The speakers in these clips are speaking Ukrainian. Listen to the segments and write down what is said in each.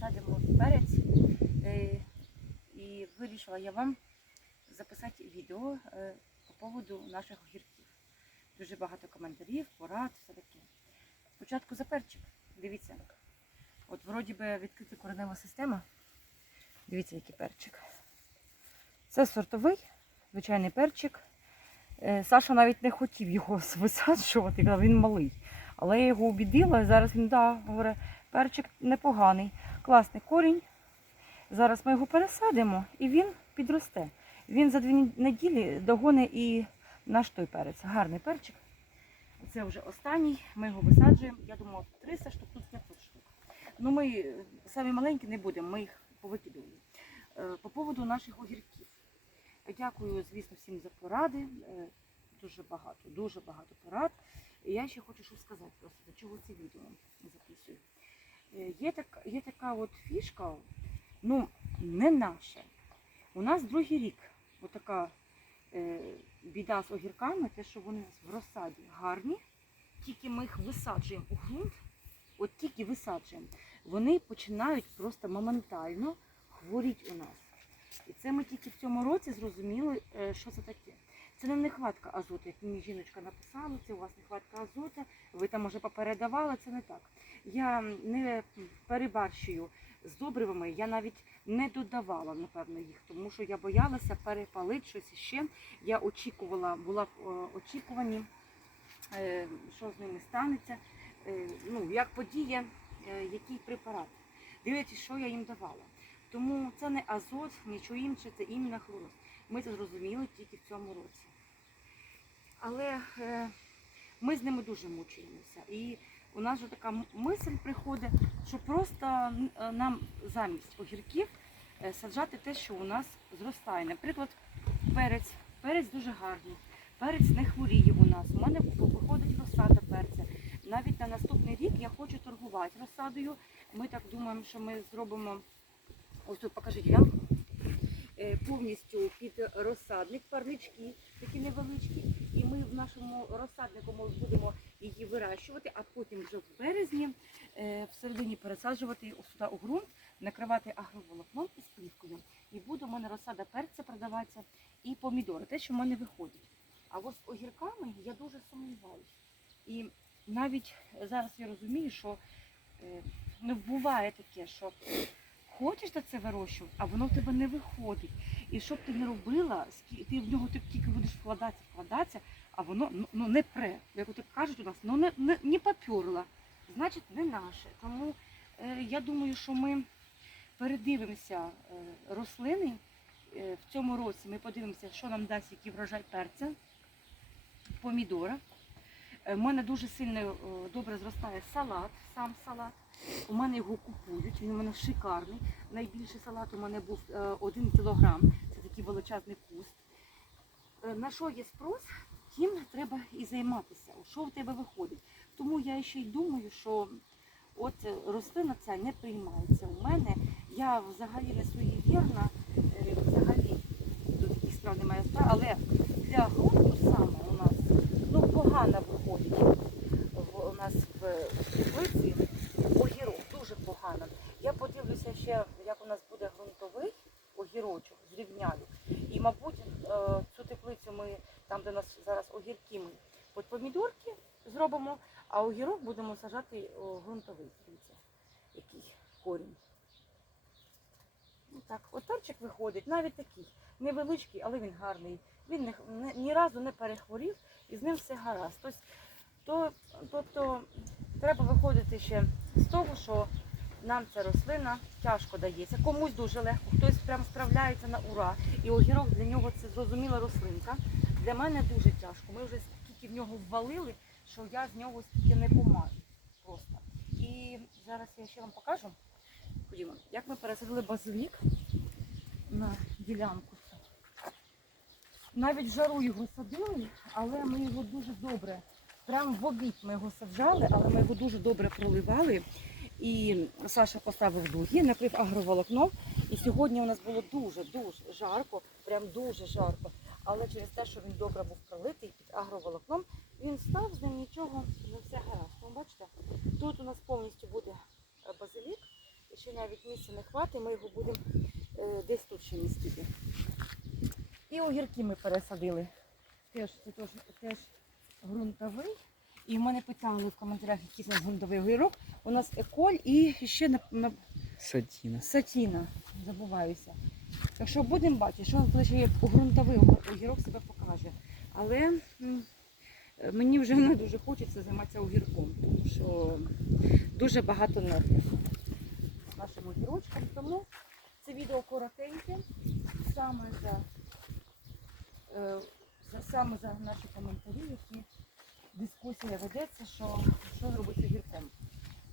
садимо перець е, і вирішила я вам записати відео е, по поводу наших огірків. Дуже багато коментарів, порад, все таке. Спочатку за перчик. Дивіться. От вроді би відкрита коренева система. Дивіться, який перчик. Це сортовий, звичайний перчик. Е, Саша навіть не хотів його висаджувати, він малий. Але я його обідила, і зараз він да, говорить, перчик непоганий, класний корінь. Зараз ми його пересадимо і він підросте. Він за дві неділі догонить і наш той перець. Гарний перчик. Це вже останній. Ми його висаджуємо. Я думала, 300 штук, тут 500 штук. Ну ми самі маленькі не будемо, ми їх повикидуємо. Е, По поводу наших огірків. Дякую, звісно, всім за поради. Е, Дуже багато, дуже багато порад. І я ще хочу щось сказати просто, до чого це відео записую. Е, Є, так, є така от фішка, ну, не наша. У нас другий рік отака е, біда з огірками, те, що вони в розсаді гарні, тільки ми їх висаджуємо у ґрунт, от тільки висаджуємо, вони починають просто моментально хворіти у нас. І це ми тільки в цьому році зрозуміли, е, що це таке. Це не нехватка азоту, як мені жіночка написала, це у вас нехватка азоту, ви там може попередавали, це не так. Я не перебарщую з добривами, я навіть не додавала, напевно, їх, тому що я боялася перепалити щось іще. Я очікувала, була в е, очікуванні, е, що з ними станеться, е, ну, як подіє, е, який препарат. Дивіться, що я їм давала. Тому це не азот, нічого інше, це іменно хлороз. Ми це зрозуміли тільки в цьому році. Але е, ми з ними дуже мучуємося. І у нас вже така мисль приходить, що просто е, нам замість огірків е, саджати те, що у нас зростає. Наприклад, перець. Перець дуже гарний. Перець не хворіє у нас. У мене виходить розсада перця. Навіть на наступний рік я хочу торгувати розсадою. Ми так думаємо, що ми зробимо ось тут покажіть ділянку. Е, Повністю під розсадник, парнички такі невеличкі. І ми в нашому розсаднику ми будемо її вирощувати, а потім вже в березні е, всередині пересаджувати сюди у ґрунт, накривати агроволокном із плівкою. І буде у мене розсада перця продаватися і помідори, те, що в мене виходить. А ось огірками я дуже сумніваюся. І навіть зараз я розумію, що е, ну, буває таке, що хочеш ти це вирощувати, а воно в тебе не виходить. І що б ти не робила, ти в нього тільки будеш вкладатися, вкладатися, а воно ну, ну, не пре. Як от кажуть у нас, ну не, не, не поперло. Значить, не наше. Тому е, я думаю, що ми передивимося е, рослини е, в цьому році. Ми подивимося, що нам дасть який врожай перця, помідора. Е, У мене дуже сильно е, добре зростає салат, сам салат. У мене його купують, він у мене шикарний. Найбільший салат у мене був е, один кілограм. Це такий величезний куст. Е, На що є спрос, тим треба і займатися. Що в тебе виходить? Тому я ще й думаю, що от е, рослина ця не приймається у мене. Я взагалі не суєвірна, е, взагалі до таких справ немає справ, але для ґрунту саме погано виходить у нас в теплиці огірок, дуже погано. Я подивлюся ще, як у нас буде ґрунтовий огірочок, зрівняю. І, мабуть, е, цю теплицю ми, там, де у нас зараз огірки, ми під помідорки зробимо, а огірок будемо сажати ґрунтовий. Який корінь. Так, от перчик виходить, навіть такий невеличкий, але він гарний. Він не, не- ні разу не перехворів і з ним все гаразд. Тобто, то, тобто треба виходити ще з того, що нам ця рослина тяжко дається. Комусь дуже легко, хтось прям справляється на ура. І огірок для нього це зрозуміла рослинка. Для мене дуже тяжко. Ми вже стільки в нього ввалили, що я з нього стільки не помажу. Просто. І зараз я ще вам покажу. Ходімо, як ми пересадили базилік на ділянку. Навіть в жару його садили, але ми його дуже добре, прямо в обід ми його саджали, але ми його дуже добре проливали. І Саша поставив дуги, накрив агроволокном. І сьогодні у нас було дуже-дуже жарко, прям дуже жарко. Але через те, що він добре був пролитий під агроволокном, він став з ним нічого, не все гаразд. Ви бачите, тут у нас повністю буде базилік, ще навіть місця не хватить, ми його будемо е, десь тут ще містити. І огірки ми пересадили. Теж це теж, теж ґрунтовий. І в мене питали в коментарях, який це ґрунтовий огірок. У нас еколь і ще на, на Сатіна. сатіна. Забуваюся. Так що будемо бачити, що ще як ґрунтовий огірок себе покаже. Але мені вже не дуже хочеться займатися огірком, тому що дуже багато нервів нашим огірочком. Тому це відео коротеньке, саме за, е, за, саме за наші коментарі, які дискусія ведеться, що, що робити з огірком.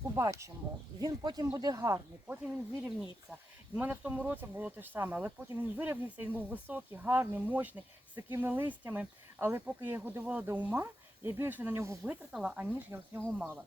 Побачимо. Він потім буде гарний, потім він вирівнюється. У мене в тому році було те ж саме, але потім він вирівнявся, він був високий, гарний, мощний, з такими листями. Але поки я його довела до ума, я більше на нього витратила, аніж я з нього мала.